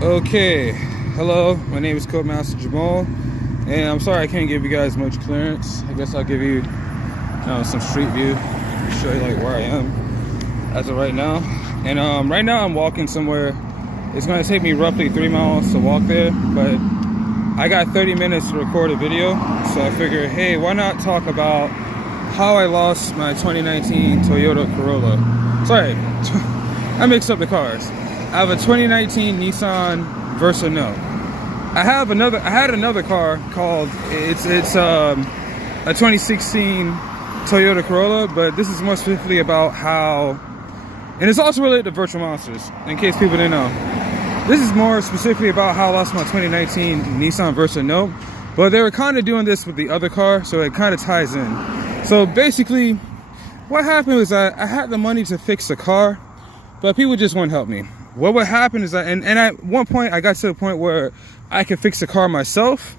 Okay, hello, my name is Codemaster Jamal, and I'm sorry I can't give you guys much clearance. I guess I'll give you, some street view to show you like where I am as of right now. And right now I'm walking somewhere. It's going to take me roughly 3 miles to walk there, but I got 30 minutes to record a video, so I figured, hey, why not talk about how I lost my 2019 Toyota Corolla. Sorry, I mixed up the cars. I have a 2019 Nissan Versa No. I had another car called it's a 2016 Toyota Corolla, but this is more specifically about how, and it's also related to virtual monsters in case people didn't know. This is more specifically about how I lost my 2019 Nissan Versa No, but they were kind of doing this with the other car, so it kind of ties in. So basically, what happened was I had the money to fix the car, but people just wouldn't help me. What would happen is and at one point I got to the point where I could fix the car myself.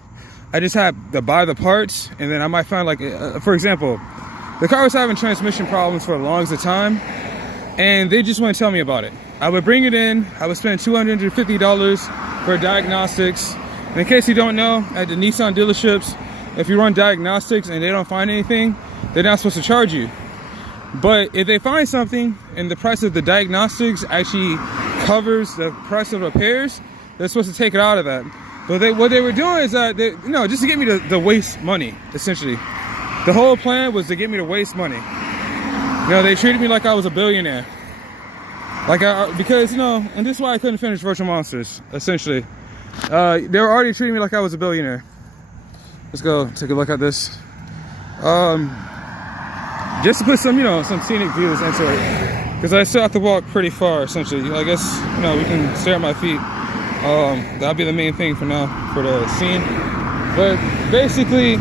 I just had to buy the parts, and then I might find like, for example, the car was having transmission problems for the longest of time, and they just wouldn't tell me about it. I would bring it in, I would spend $250 for diagnostics. And in case you don't know, at the Nissan dealerships, if you run diagnostics and they don't find anything, they're not supposed to charge you. But if they find something and the price of the diagnostics actually covers the price of repairs, they're supposed to take it out of that. But what they were doing is that just to get me to waste money, essentially. The whole plan was to get me to waste money. They treated me like I was a billionaire. Because and this is why I couldn't finish Virtual Monsters, essentially. They were already treating me like I was a billionaire. Let's go take a look at this. Just to put some scenic views into it, because I still have to walk pretty far, essentially. I guess we can stare at my feet. That'll be the main thing for now for the scene. But basically,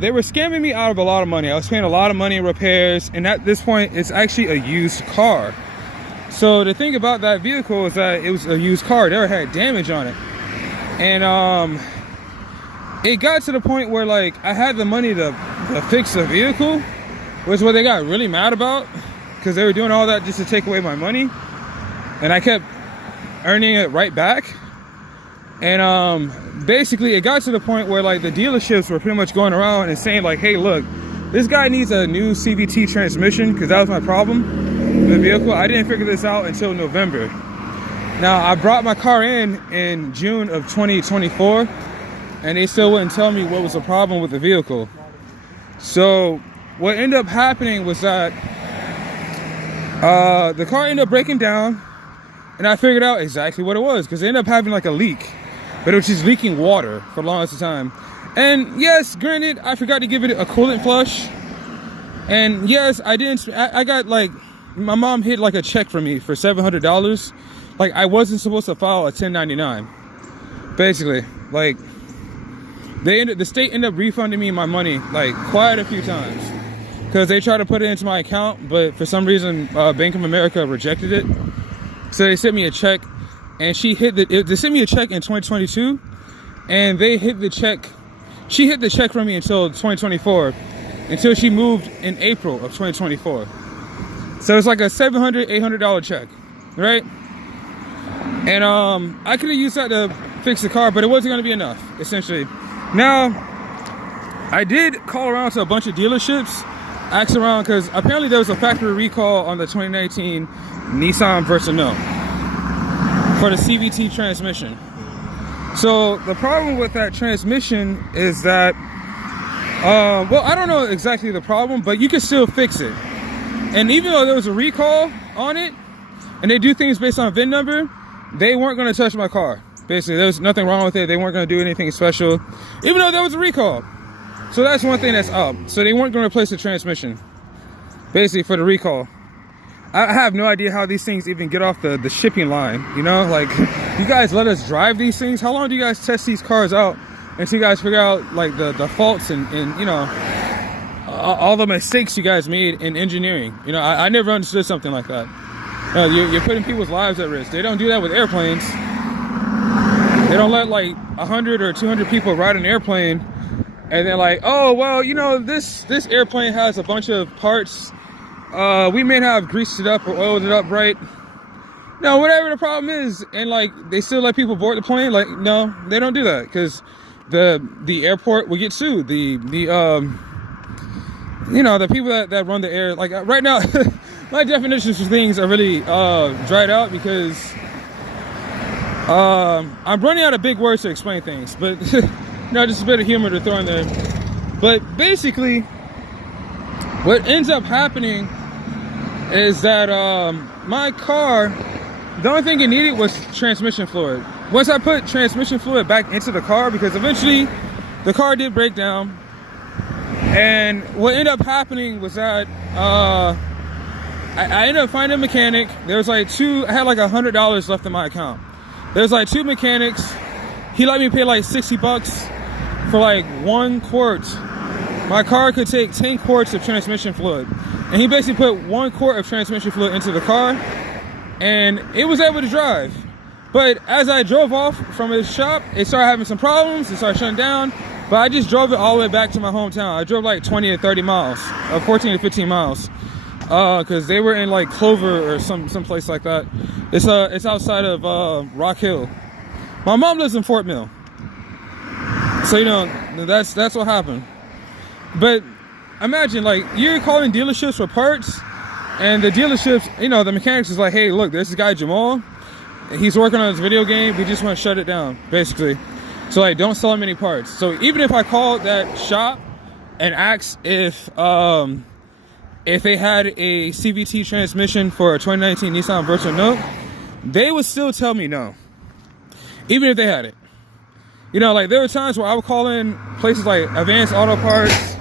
they were scamming me out of a lot of money. I was paying a lot of money in repairs, and at this point, it's actually a used car. So the thing about that vehicle is that it was a used car. It never had damage on it, and it got to the point where like I had the money to fix the vehicle, which is what they got really mad about, because they were doing all that just to take away my money, and I kept earning it right back. And basically it got to the point where like the dealerships were pretty much going around and saying like, hey, look, this guy needs a new CVT transmission, because that was my problem with the vehicle. I didn't figure this out until November. Now I brought my car in June of 2024, and they still wouldn't tell me what was the problem with the vehicle. So what ended up happening was that the car ended up breaking down, and I figured out exactly what it was, because it ended up having like a leak, but it was just leaking water for the longest time. And yes, granted, I forgot to give it a coolant flush. And yes, I got like, my mom hid like a check for me for $700. Like I wasn't supposed to file a 1099. Basically, like the state ended up refunding me my money like quite a few times, because they tried to put it into my account, but for some reason Bank of America rejected it. So they sent me a check, and they sent me a check in 2022, and they hid the check. She hid the check from me until 2024, until she moved in April of 2024. So it's like a $700, $800 check, right? And I could have used that to fix the car, but it wasn't going to be enough, essentially. Now, I did call around to a bunch of dealerships, asked around, because apparently there was a factory recall on the 2019 Nissan Versa No for the CVT transmission. So the problem with that transmission is that, well, I don't know exactly the problem, but you can still fix it. And even though there was a recall on it, and they do things based on VIN number, they weren't going to touch my car. Basically, there was nothing wrong with it. They weren't going to do anything special, even though there was a recall. So that's one thing that's up. So they weren't going to replace the transmission, basically, for the recall. I have no idea how these things even get off the shipping line, like, you guys let us drive these things. How long do you guys test these cars out until you guys figure out like the faults and all the mistakes you guys made in engineering? I never understood something like that. You're putting people's lives at risk. They don't do that with airplanes. They don't let like 100 or 200 people ride an airplane, and they're like, oh well, this airplane has a bunch of parts. We may not have greased it up or oiled it up right, No, whatever the problem is, and like they still let people board the plane. Like, no, they don't do that because the airport will get sued. The you know, the people that run the air, like right now, my definitions for things are really dried out because I'm running out of big words to explain things. But you know, just a bit of humor to throw in there. But basically, what ends up happening is that my car, the only thing it needed was transmission fluid. Once I put transmission fluid back into the car, because eventually the car did break down, and what ended up happening was that I ended up finding a mechanic. There was like I had like $100 left in my account. There's like 2 mechanics. He let me pay like $60 for like 1 quart. My car could take 10 quarts of transmission fluid. And he basically put 1 quart of transmission fluid into the car, and it was able to drive. But as I drove off from his shop, it started having some problems. It started shutting down. But I just drove it all the way back to my hometown. I drove like 20 to 30 miles, 14 to 15 miles. Because they were in like Clover or some place like that. It's outside of Rock Hill. My mom lives in Fort Mill. So, you know, that's what happened. But imagine, like, you're calling dealerships for parts, and the dealerships, you know, the mechanics is like, hey, look, there's this guy Jamal. He's working on his video game. We just want to shut it down, basically. So, like, don't sell him any parts. So even if I called that shop and asked if they had a CVT transmission for a 2019 Nissan Versa Note, they would still tell me no, even if they had it. You know, like, there were times where I would call in places like Advanced Auto Parts.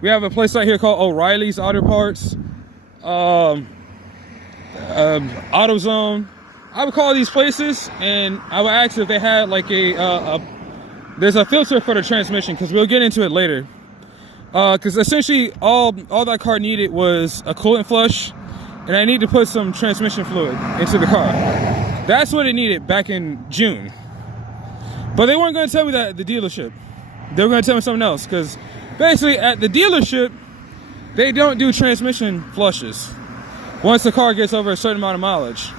We have a place right here called O'Reilly's Auto Parts, AutoZone. I would call these places and I would ask if they had like there's a filter for the transmission, because we'll get into it later. Because essentially all that car needed was a coolant flush, and I need to put some transmission fluid into the car. That's what it needed back in June. But they weren't going to tell me that at the dealership. They were going to tell me something else, because basically at the dealership, they don't do transmission flushes once the car gets over a certain amount of mileage,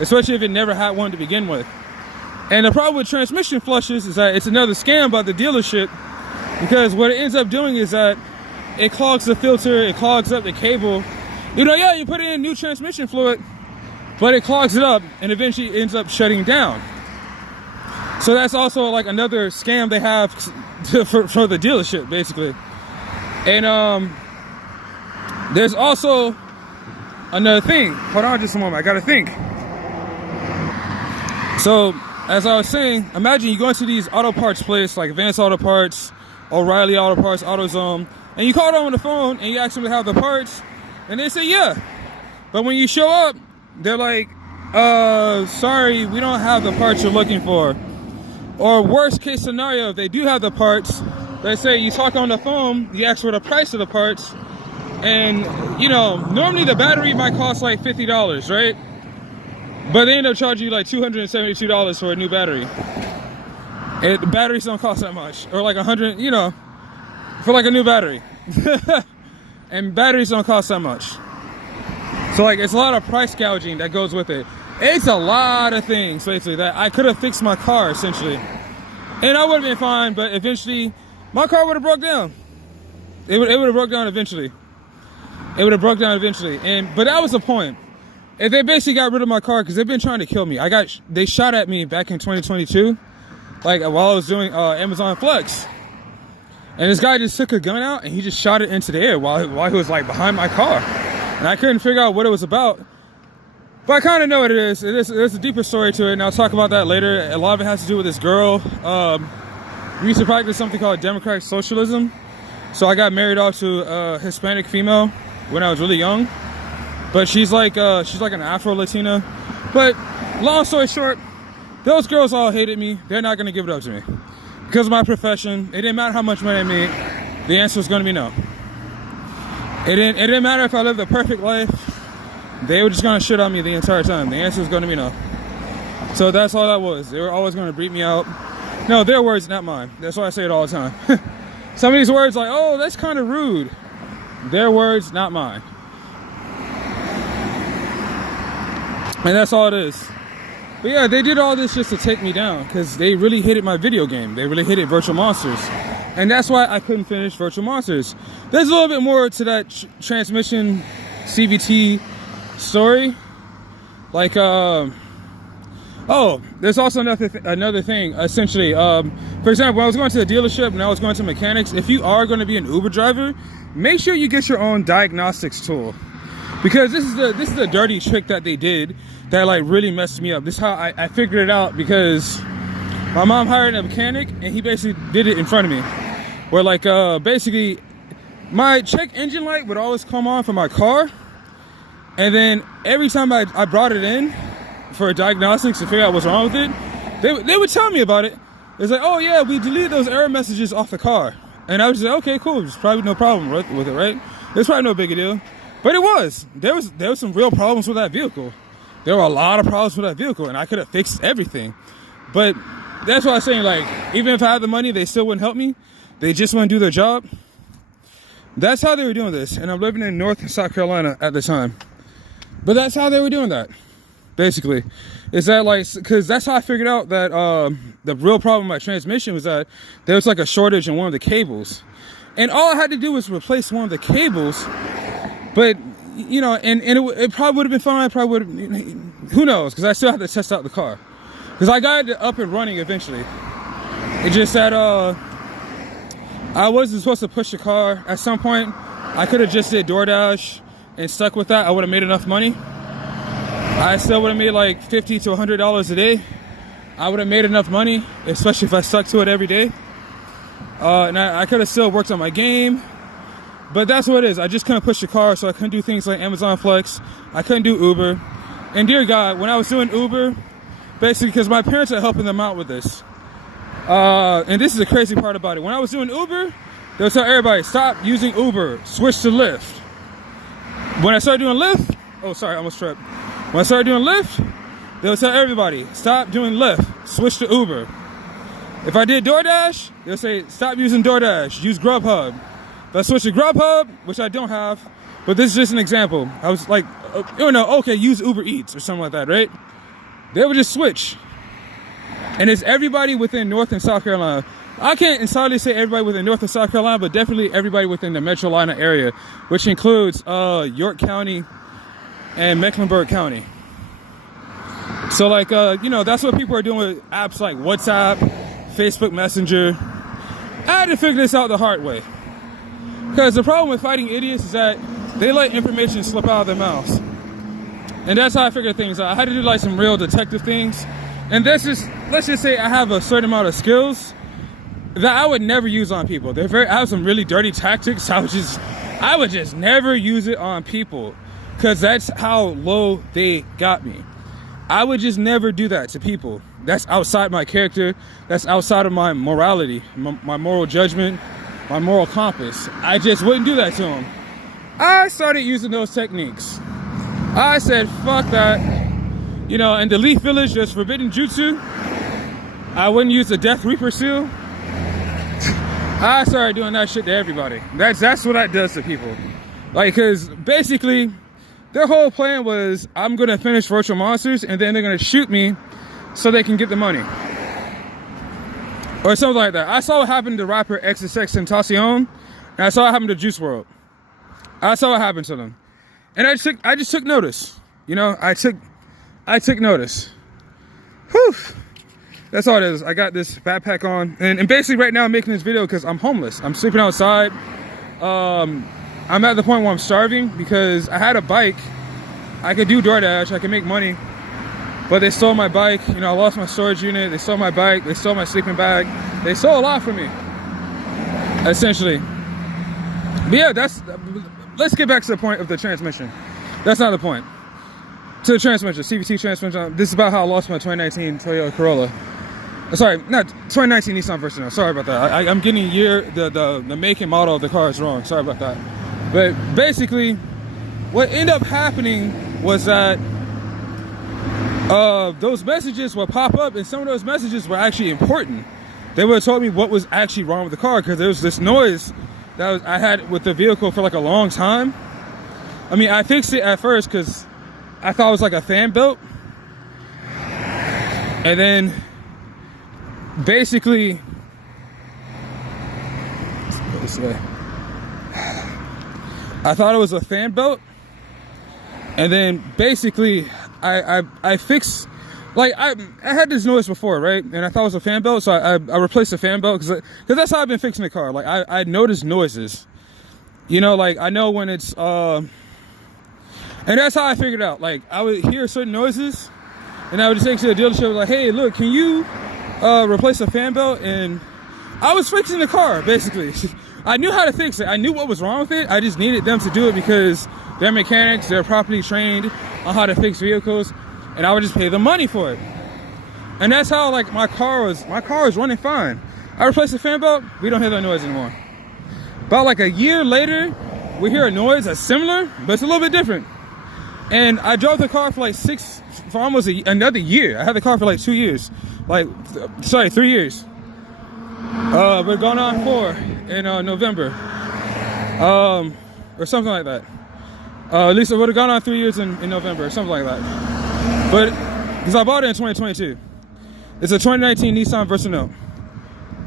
especially if it never had one to begin with. And the problem with transmission flushes is that it's another scam by the dealership, because what it ends up doing is that it clogs the filter, it clogs up the cable. You know, yeah, you put in new transmission fluid, but it clogs it up and eventually ends up shutting down. So that's also like another scam they have for the dealership, basically. And there's also another thing. Hold on just a moment, I gotta think. So, as I was saying, imagine you go into these auto parts places like Advanced Auto Parts, O'Reilly Auto Parts, AutoZone, and you call them on the phone and you ask them to have the parts, and they say yeah. But when you show up, they're like, sorry, we don't have the parts you're looking for. Or worst case scenario, if they do have the parts, they say you talk on the phone, you ask for the price of the parts, and you know, normally the battery might cost like $50, right? But they end up charging you like $272 for a new battery. And batteries don't cost that much, or like 100, you know, for like a new battery. And batteries don't cost that much. So like, it's a lot of price gouging that goes with it. It's a lot of things, basically, that I could have fixed my car, essentially. And I would have been fine, but eventually, my car would have broke down. It would have broke down eventually. It would have broke down eventually. But that was the point. If they basically got rid of my car, because they've been trying to kill me. They shot at me back in 2022, like while I was doing Amazon Flex. And this guy just took a gun out and he just shot it into the air while he was like behind my car. And I couldn't figure out what it was about. But I kind of know what it is. There's a deeper story to it, and I'll talk about that later. A lot of it has to do with this girl. We used to practice something called democratic socialism. So I got married off to a Hispanic female when I was really young. But she's like an Afro-Latina. But long story short, those girls all hated me. They're not going to give it up to me. Because of my profession, it didn't matter how much money I made. The answer was going to be no. It didn't matter if I lived a perfect life. They were just going to shit on me the entire time. The answer was going to be no. So that's all that was. They were always going to beat me out. No, their words, not mine. That's why I say it all the time. Some of these words like, oh, that's kind of rude. Their words, not mine. And that's all it is. But yeah, they did all this just to take me down because they really hated my video game. They really hated Virtual Monsters. And that's why I couldn't finish Virtual Monsters. There's a little bit more to that transmission CVT story. Like, oh, there's also another thing, essentially. For example, when I was going to the dealership and I was going to mechanics, if you are going to be an Uber driver, make sure you get your own diagnostics tool. Because this is the dirty trick that they did that like really messed me up. This is how I figured it out, because my mom hired a mechanic and he basically did it in front of me. Where like basically my check engine light would always come on for my car, and then every time I brought it in for diagnostics to figure out what's wrong with it, they would tell me about it. It's like, oh yeah, we deleted those error messages off the car. And I would say, okay, cool, there's probably no problem with it, right? It's probably no big deal. But it was. There was some real problems with that vehicle. There were a lot of problems with that vehicle, and I could have fixed everything. But that's what I was saying, like, even if I had the money, they still wouldn't help me. They just wouldn't do their job. That's how they were doing this. And I'm living in North and South Carolina at the time. But that's how they were doing that, basically. Is that like, because that's how I figured out that the real problem with my transmission was that there was like a shortage in one of the cables. And all I had to do was replace one of the cables. But, you know, and it probably would have been fine. Probably would have, who knows? Because I still have to test out the car. Because I got it up and running eventually. It just that I wasn't supposed to push the car. At some point, I could have just did DoorDash and stuck with that. I would have made enough money. I still would have made like $50 to $100 a day. I would have made enough money, especially if I stuck to it every day. And I could have still worked on my game. But that's what it is. I just couldn't push the car, so I couldn't do things like Amazon Flex. I couldn't do Uber. And dear God, when I was doing Uber, basically because my parents are helping them out with this. And this is the crazy part about it. When I was doing Uber, they would tell everybody, stop using Uber, switch to Lyft. When I started doing Lyft, oh sorry, I almost tripped. When I started doing Lyft, they would tell everybody, stop doing Lyft, switch to Uber. If I did DoorDash, they'll say, stop using DoorDash, use Grubhub. If I switch to Grubhub, which I don't have, but this is just an example. I was like, oh no, okay, use Uber Eats or something like that, right? They would just switch. And it's everybody within North and South Carolina. I can't entirely say everybody within North and South Carolina, but definitely everybody within the Metrolina area, which includes York County and Mecklenburg County. So like, you know, that's what people are doing with apps like WhatsApp, Facebook Messenger. I had to figure this out the hard way. Because the problem with fighting idiots is that they let information slip out of their mouths. And that's how I figured things out. I had to do like some real detective things. And let's just say I have a certain amount of skills that I would never use on people. I have some really dirty tactics. I would just never use it on people. Because that's how low they got me. I would just never do that to people. That's outside my character. That's outside of my morality, my moral judgment, my moral compass. I just wouldn't do that to them. I started using those techniques. I said, fuck that. You know, in the Leaf Village, there's forbidden jutsu. I wouldn't use the Death Reaper seal. I started doing that shit to everybody. That's what that does to people. Like, because basically, their whole plan was, I'm going to finish Virtual Monsters, and then they're going to shoot me so they can get the money. Or something like that. I saw what happened to rapper XXXTentacion, and I saw what happened to Juice WRLD. I saw what happened to them. And I just took notice. You know, I took notice. Whew. That's all it is. I got this backpack on. And basically right now I'm making this video because I'm homeless. I'm sleeping outside. I'm at the point where I'm starving because I had a bike. I could do DoorDash. I could make money. But they stole my bike. You know, I lost my storage unit. They stole my bike. They stole my sleeping bag. They stole a lot from me, essentially. But yeah, let's get back to the point of the transmission. That's not the point. To the transmission, CVT transmission. This is about how I lost my 2019 Toyota Corolla. Sorry, not 2019 Nissan Versa. Sorry about that. I'm getting the make and model of the car is wrong. Sorry about that. But basically, what ended up happening was that those messages would pop up, and some of those messages were actually important. They would have told me what was actually wrong with the car, because there was this noise that I had with the vehicle for like a long time. I mean, I fixed it at first because I thought it was like a fan belt, And then basically, let's go this way. I thought it was a fan belt, and then basically I fixed, like I had this noise before, right? And I thought it was a fan belt, so I replaced the fan belt because that's how I've been fixing the car. Like I noticed noises, you know, like I know when it's and that's how I figured out. Like I would hear certain noises, and I would just take to the dealership like, hey, look, can you replace the fan belt? And I was fixing the car basically. I knew how to fix it. I knew what was wrong with it. I just needed them to do it because they're mechanics. They're properly trained on how to fix vehicles, and I would just pay them money for it. And that's how, like, my car was running fine. I replaced the fan belt. We don't hear that noise anymore. About like a year later, we hear a noise that's similar, but it's a little bit different. And I drove the car for like almost another year. I had the car for like 2 years. 3 years. We're going on 4 in November, or something like that. At least it would have gone on 3 years in November, or something like that. But because I bought it in 2022, it's a 2019 Nissan Versa.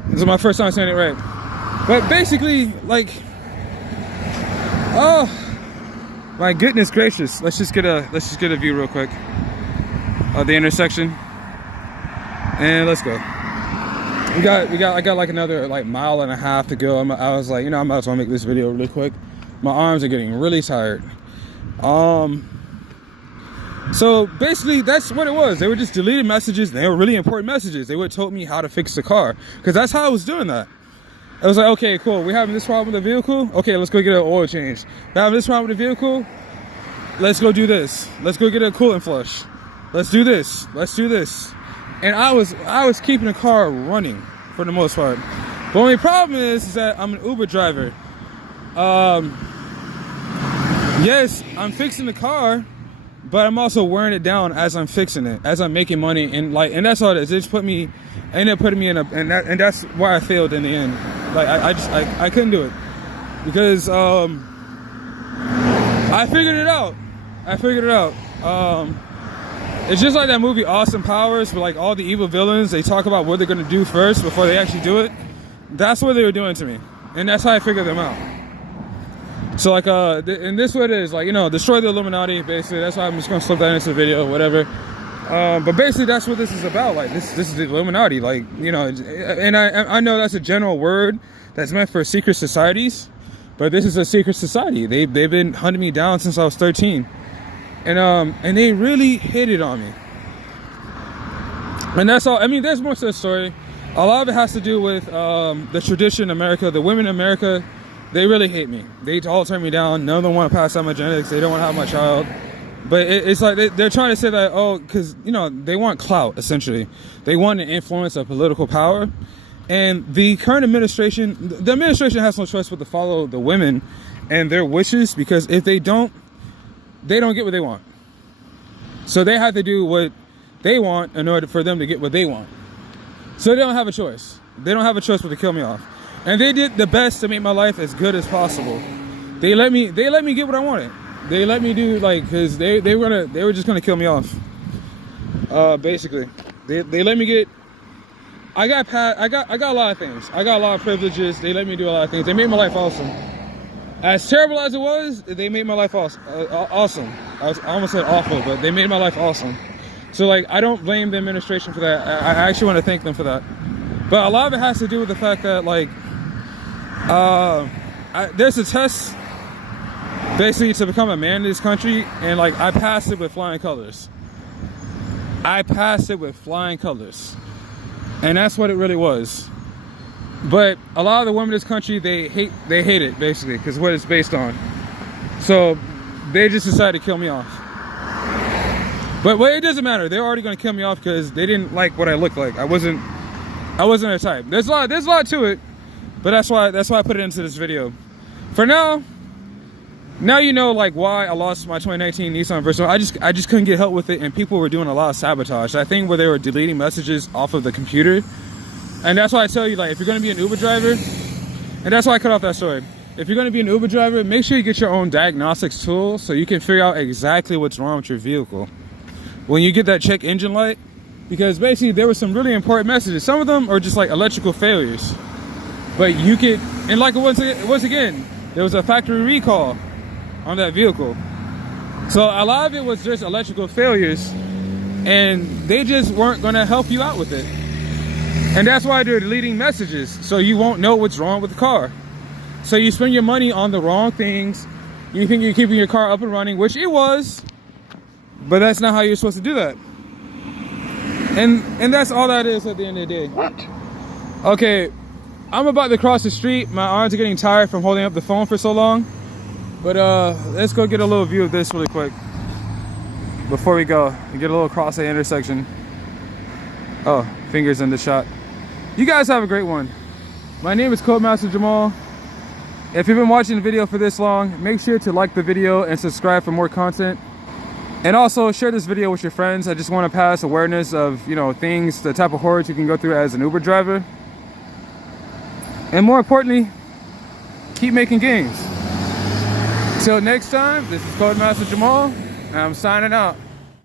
This is my first time saying it right. But basically, like, oh my goodness gracious! Let's just get a view real quick of the intersection, and let's go. I got like another like mile and a half to go. I was like, you know, I might as well make this video really quick. My arms are getting really tired. So basically that's what it was. They were just deleting messages. They were really important messages. They would have told me how to fix the car, because that's how I was doing that. I was like, okay, cool, we're having this problem with the vehicle. Okay, let's go get an oil change. We're having this problem with the vehicle. Let's go do this. Let's go get a coolant flush. Let's do this. Let's do this. And I was keeping the car running for the most part. The only problem is that I'm an Uber driver. Yes, I'm fixing the car, but I'm also wearing it down as I'm fixing it, as I'm making money, and that's all it is. It just ended up putting me in and that's why I failed in the end. Like I couldn't do it because I figured it out. It's just like that movie Austin Powers, where like all the evil villains, they talk about what they're gonna do first before they actually do it. That's what they were doing to me, and that's how I figured them out. So like, and this what it is, like, you know, destroy the Illuminati. Basically, that's why I'm just gonna slip that into the video, whatever. But basically, that's what this is about. Like this is the Illuminati. Like, you know, and I know that's a general word that's meant for secret societies, but this is a secret society. They've been hunting me down since I was 13. And they really hit it on me. And that's all. I mean, there's more to the story. A lot of it has to do with the tradition in America. The women in America, they really hate me. They all turn me down. None of them want to pass down my genetics. They don't want to have my child. But it's like they're trying to say that, oh, because, you know, they want clout, essentially. They want an influence of political power. And the current administration, the administration has no choice but to follow the women and their wishes, because if they don't get what they want. So they have to do what they want in order for them to get what they want. So they don't have a choice. They don't have a choice but to kill me off. And they did the best to make my life as good as possible. They let me get what I wanted. They let me do, like, because they were just gonna kill me off. Basically, they let me get. I got a lot of things. I got a lot of privileges. They let me do a lot of things. They made my life awesome. As terrible as it was, they made my life awesome. I almost said awful, but they made my life awesome. So, like, I don't blame the administration for that. I actually want to thank them for that. But a lot of it has to do with the fact that, like, there's a test basically to become a man in this country, and, like, I passed it with flying colors. And that's what it really was. But a lot of the women in this country, they hate it, basically, because what it's based on. So they just decided to kill me off. But it doesn't matter. They're already going to kill me off because they didn't like what I looked like. I wasn't their type. There's a lot to it, but that's why I put it into this video. For now you know, like, why I lost my 2019 Nissan Versa. I just couldn't get help with it, and people were doing a lot of sabotage. I think where they were deleting messages off of the computer. And that's why I tell you, like, if you're going to be an Uber driver, and that's why I cut off that story. If you're going to be an Uber driver, make sure you get your own diagnostics tool so you can figure out exactly what's wrong with your vehicle. When you get that check engine light, because basically there were some really important messages. Some of them are just like electrical failures, but you could, and like once again, there was a factory recall on that vehicle. So a lot of it was just electrical failures, and they just weren't gonna help you out with it. And that's why they're deleting messages, so you won't know what's wrong with the car. So you spend your money on the wrong things. You think you're keeping your car up and running, which it was, but that's not how you're supposed to do that. And that's all that is at the end of the day. What? Okay, I'm about to cross the street. My arms are getting tired from holding up the phone for so long. But let's go get a little view of this really quick before we go. We get a little cross the intersection. Oh, fingers in the shot. You guys have a great one. My name is Codemaster Jamal. If you've been watching the video for this long, make sure to like the video and subscribe for more content. And also share this video with your friends. I just want to pass awareness of, you know, things, the type of horrors you can go through as an Uber driver. And more importantly, keep making gains. Till next time, this is Codemaster Jamal, and I'm signing out.